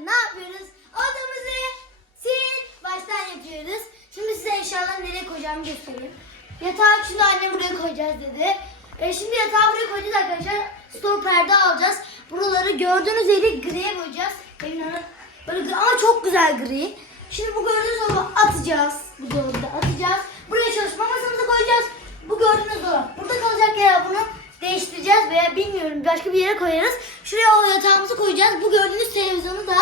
ne yapıyoruz? Odamızı sil baştan yapıyoruz. Şimdi size eşyaları nereye koyacağımı göstereyim. Yatağı şimdi annem buraya koyacağız dedi. E, şimdi yatağı buraya koyacağız arkadaşlar. Store perde alacağız. Buraları gördüğünüz yeri griye boyayacağız. Evin böyle ama çok güzel gri. Şimdi bu gördüğünüz dolabı atacağız. Bu dolabı da atacağız. Buraya çalışma masamızı koyacağız. Bu gördüğünüz dolap. Burada kalacak ya bunu değiştireceğiz veya bilmiyorum başka bir yere koyarız. Şuraya o yatağımızı koyacağız. Bu gördüğünüz televizyonu da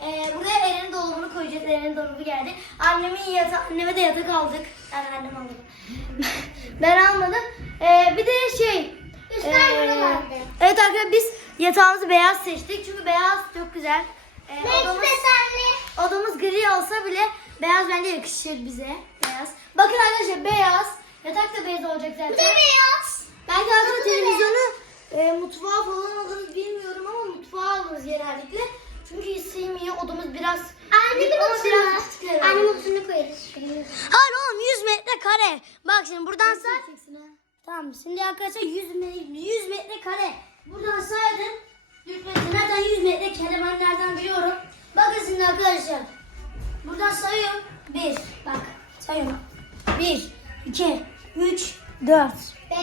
e, buraya Eren'in dolabını koyacağız. Eren'in dolabı geldi. Annemin yatağı, anneme de yatak aldık. Yani annem aldı. ben almadım. E, bir de şey. Üstten e, buralarda. Evet arkadaşlar biz yatağımızı beyaz seçtik. Çünkü beyaz çok güzel. E, odamız, odamız gri olsa bile beyaz bence yakışır bize. Beyaz. Bakın arkadaşlar beyaz. Yatak da beyaz olacak zaten. Ne beyaz? Belki arkadaşlar mutfağa falan alırız bilmiyorum ama mutfağa alırız genellikle. Çünkü sığmıyor odamız biraz Annemin herhalde. Annemin odasına koyarız. Hayır oğlum 100 metre kare. Bak şimdi buradan say. Tamam şimdi arkadaşlar 100 metre, 100 metre kare. Buradan saydım. Lütfen nereden 100 metre kare ben nereden biliyorum. Bakın şimdi arkadaşlar. Buradan sayıyorum. 1 bak sayıyorum. 1 2 3 4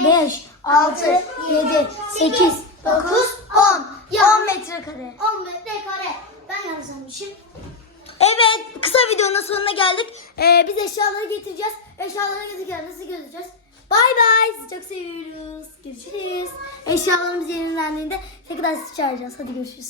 5 6 7 8 9 10 10 metre kare. 10 metre kare. Ben yanlış. Evet kısa videonun sonuna geldik. Ee, biz eşyaları getireceğiz. Eşyaları getirirken nasıl göreceğiz? Bay bay. Sizi çok seviyoruz. Görüşürüz. Eşyalarımız yenilendiğinde tekrar sizi çağıracağız. Hadi görüşürüz.